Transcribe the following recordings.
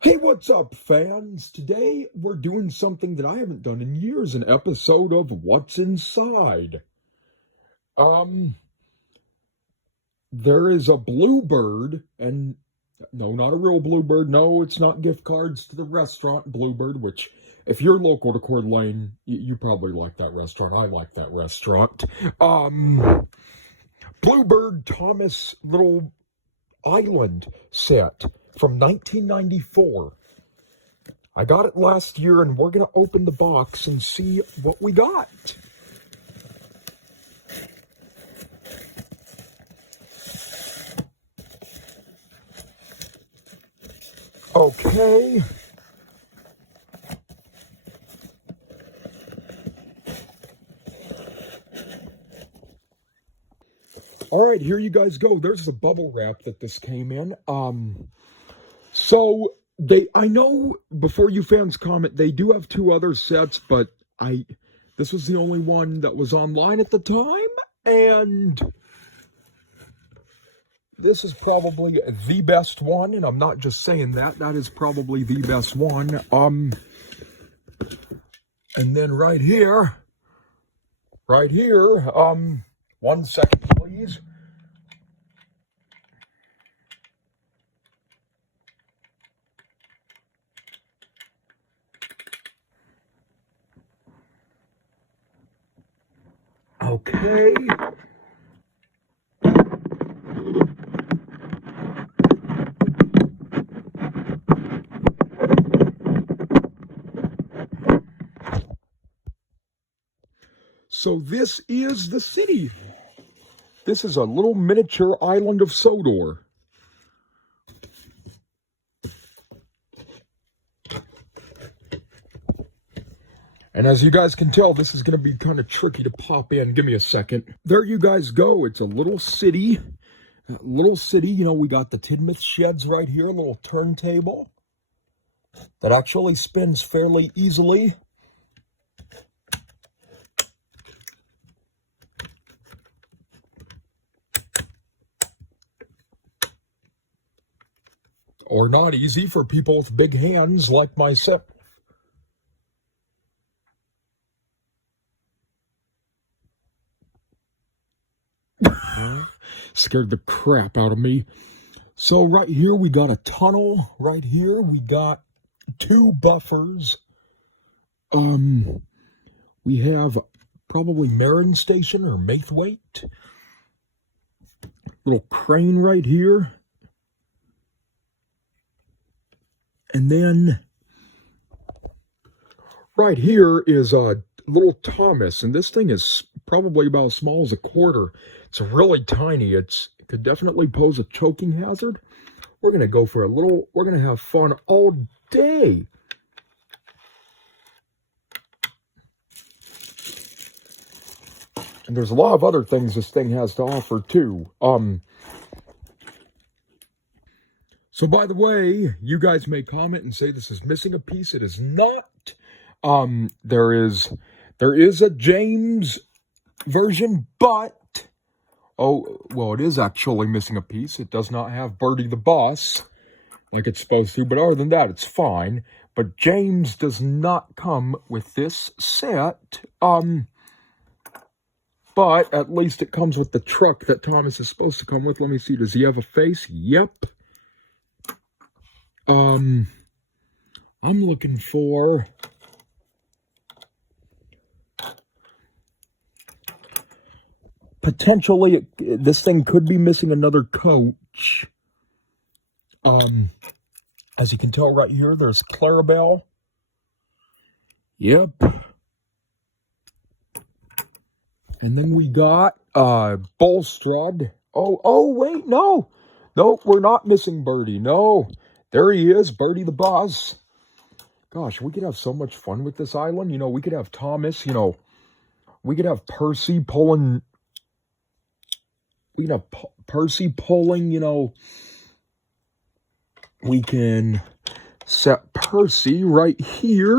Hey, what's up, fans? Today we're doing something that I haven't done in years, an episode of What's Inside. Um, there is a bluebird, and no, not a real bluebird. No, it's not gift cards to the restaurant Bluebird, which, if you're local to Coeur d'Alene, you probably like that restaurant. I like that restaurant. Bluebird Thomas Little Island set from 1994. I got it last year, and we're going to open the box and see what we got. Okay. All right, here you guys go. There's the bubble wrap that this came in. I know before you fans comment, they do have two other sets, but this was the only one that was online at the time, and this is probably the best one, and I'm not just saying that. That is probably the best one. And then right here, 1 second, please. Okay. So this is the city. This is a little miniature island of Sodor. And as you guys can tell, this is going to be kind of tricky to pop in. Give me a second. There you guys go. It's a little city. You know, we got the Tidmouth sheds right here, a little turntable that actually spins fairly easily. Or not easy for people with big hands like myself. Scared the crap out of me. So right here we got a tunnel. Right here we got two buffers. We have probably Marin Station or Maithwaite. Little crane right here. And then right here is a little Thomas, and this thing is probably about as small as a quarter. It's really tiny. It could definitely pose a choking hazard. We're going to go for we're going to have fun all day. And there's a lot of other things this thing has to offer too. So by the way, you guys may comment and say this is missing a piece. It is not. There is a James version, but it is actually missing a piece. It does not have Birdie the Boss like it's supposed to, but other than that, it's fine. But James does not come with this set. But at least it comes with the truck that Thomas is supposed to come with. Let me see. Does he have a face? Yep. I'm looking for potentially this thing could be missing another coach. As you can tell right here, there's Clarabelle. Yep. And then we got Bolstrud. Oh wait, no, we're not missing Birdie. No, there he is, Birdie the Boss. Gosh, we could have so much fun with this island. You know, we could have Thomas. You know, we could have Percy pulling. We can have Percy pulling. You know, we can set Percy right here.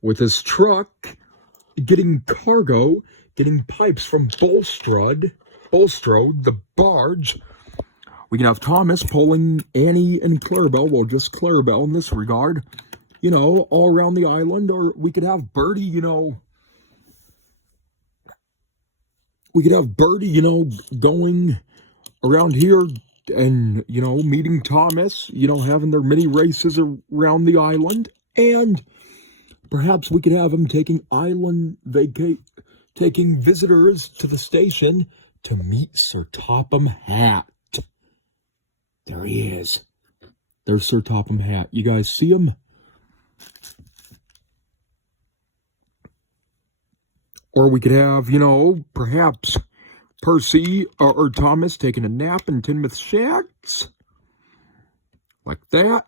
With his truck, getting cargo, getting pipes from Bolstrud. Bulstrode, the barge. We can have Thomas pulling Annie and Clarabelle, well, just Clarabelle in this regard, you know, all around the island. Or we could have Birdie, you know, going around here and, you know, meeting Thomas, you know, having their mini races around the island. And perhaps we could have him taking visitors to the station to meet Sir Topham Hatt. There he is. There's Sir Topham Hatt. You guys see him? Or we could have, you know, perhaps Percy or Thomas taking a nap in Tinmouth Shacks. Like that.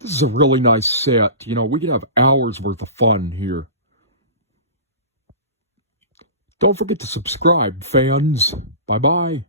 This is a really nice set. You know, we could have hours worth of fun here. Don't forget to subscribe, fans. Bye-bye.